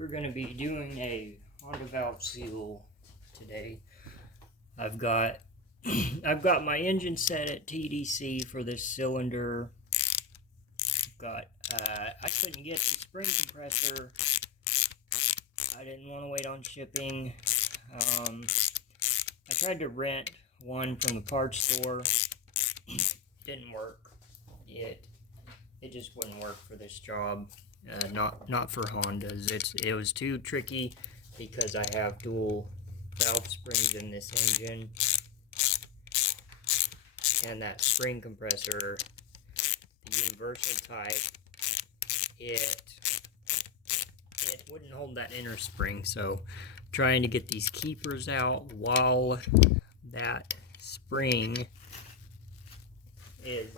We're going to be doing a Honda valve seal today. I've got my engine set at TDC for this cylinder. I couldn't get the spring compressor. I didn't want to wait on shipping. I tried to rent one from the parts store. Didn't work. It just wouldn't work for this job. Not for Hondas. It was too tricky because I have dual valve springs in this engine, and that spring compressor, the universal type, it wouldn't hold that inner spring. So trying to get these keepers out while that spring is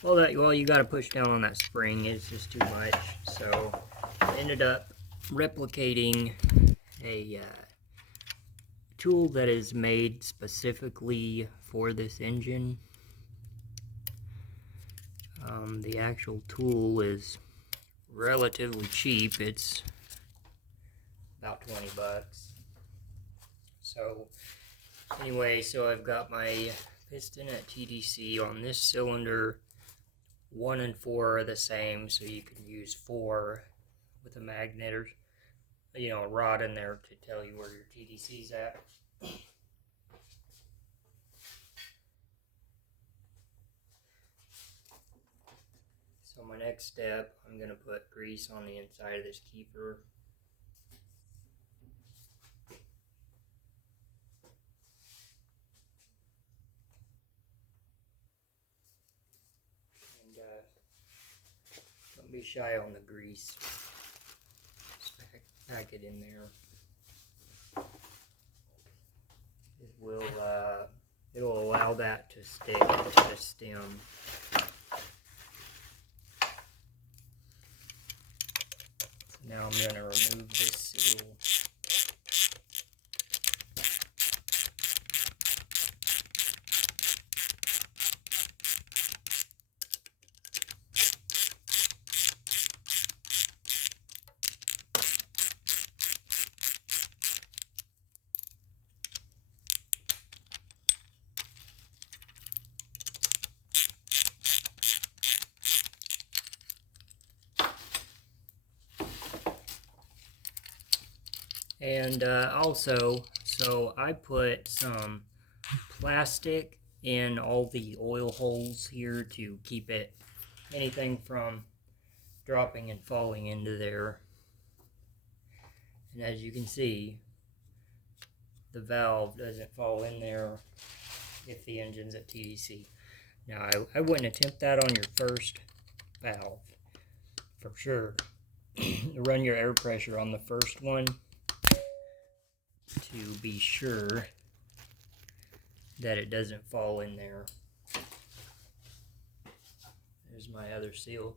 well, you got to push down on that spring. It's just too much. So I ended up replicating a tool that is made specifically for this engine. The actual tool is relatively cheap. It's about 20 bucks. So anyway, so I've got my piston at TDC on this cylinder. 1 and 4 are the same, so you can use 4 with a magnet or a rod in there to tell you where your TDC's at. So my next step, I'm going to put grease on the inside of this keeper. Don't be shy on the grease. Just pack it in there. It'll allow that to stick to the stem. Now I'm going to remove this seal. And also, so I put some plastic in all the oil holes here to keep anything from dropping and falling into there. And as you can see, the valve doesn't fall in there if the engine's at TDC. Now, I wouldn't attempt that on your first valve, for sure. Run your air pressure on the first one to be sure that it doesn't fall in there. There's my other seal.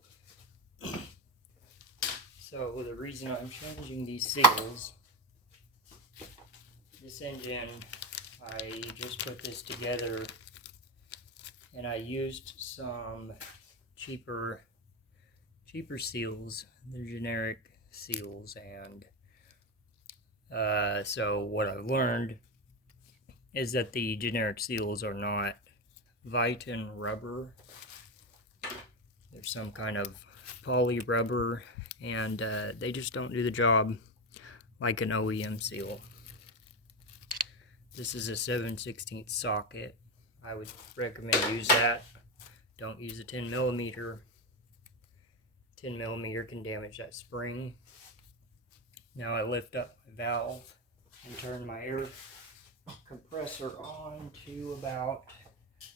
So the reason I'm changing these seals, this engine, I just put this together and I used some cheaper seals. They're generic seals, and so what I've learned is that the generic seals are not Viton rubber. There's some kind of poly rubber, and they just don't do the job like an OEM seal. This is a 7/16 socket. I would recommend use that. Don't use a 10 millimeter. 10 millimeter can damage that spring. Now I lift up my valve and turn my air compressor on to about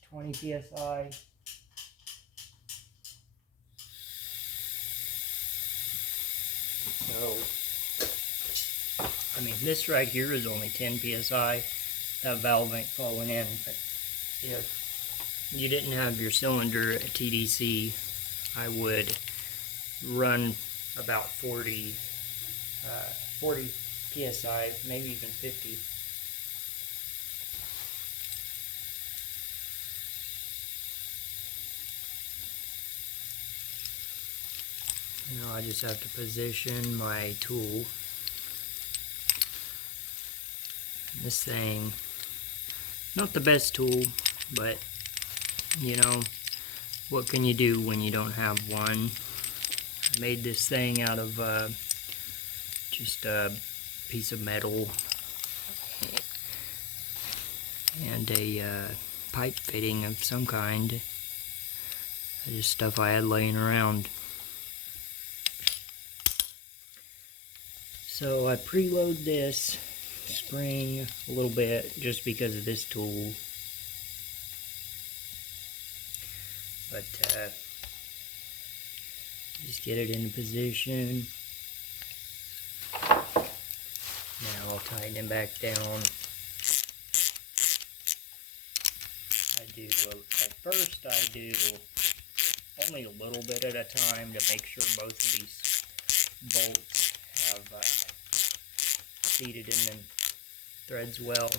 20 psi. So, I mean, this right here is only 10 psi. That valve ain't falling in, but if you didn't have your cylinder at TDC, I would run about 40 psi, maybe even 50. Now I just have to position my tool. This thing, not the best tool, but you know, what can you do when you don't have one? I made this thing out of just a piece of metal and a pipe fitting of some kind. Just stuff I had laying around. So I preload this spring a little bit just because of this tool. But just get it into position. Now I'll tighten it back down. At first I do only a little bit at a time to make sure both of these bolts have seated in the threads well.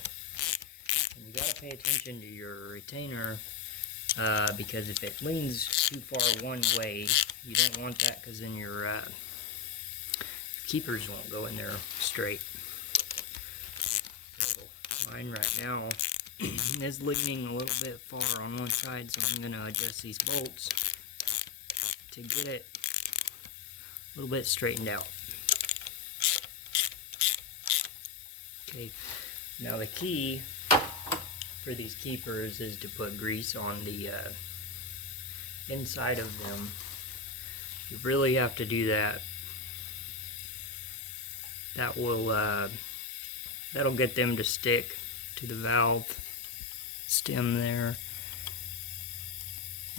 And you gotta pay attention to your retainer because if it leans too far one way, you don't want that, because then your keepers won't go in there straight. So mine right now is leaning a little bit far on one side, so I'm going to adjust these bolts to get it a little bit straightened out. Okay, now the key for these keepers is to put grease on the inside of them. You really have to do that. That will that'll get them to stick to the valve stem there.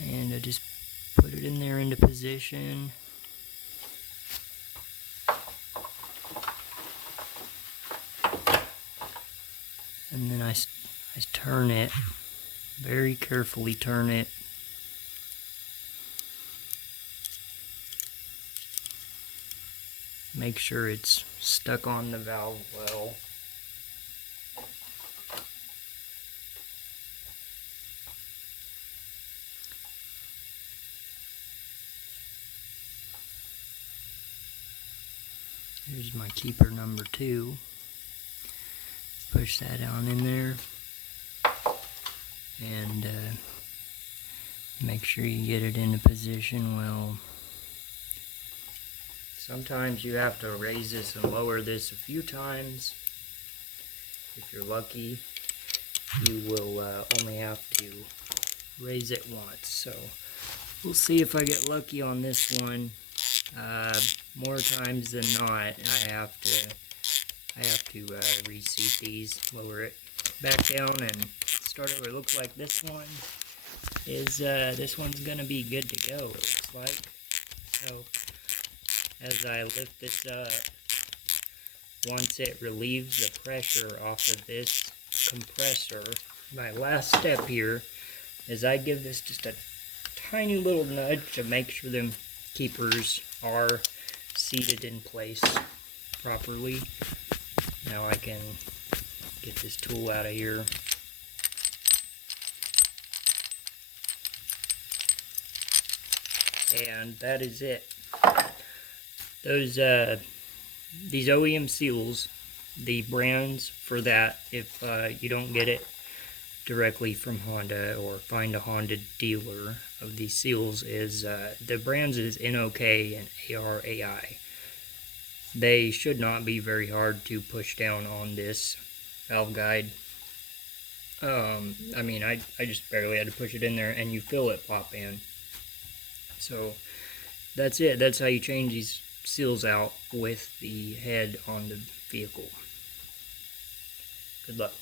And I just put it in there into position. And then I turn it, very carefully turn it. Make sure it's stuck on the valve well. Here's my keeper number 2. Push that on in there. And make sure you get it into position well. Sometimes you have to raise this and lower this a few times. If you're lucky, you will only have to raise it once. So we'll see if I get lucky on this one. More times than not, I have to reseat these, lower it back down, and start over. It looks like this one's gonna be good to go. It looks like. So as I lift this up, once it relieves the pressure off of this compressor, my last step here is I give this just a tiny little nudge to make sure them keepers are seated in place properly. Now I can get this tool out of here. And that is it. These OEM seals, the brands for that, if you don't get it directly from Honda or find a Honda dealer of these seals, is the brands is NOK and ARAI. They should not be very hard to push down on this valve guide. I mean, I just barely had to push it in there, and you feel it pop in. So that's it. That's how you change these seals out with the head on the vehicle. Good luck.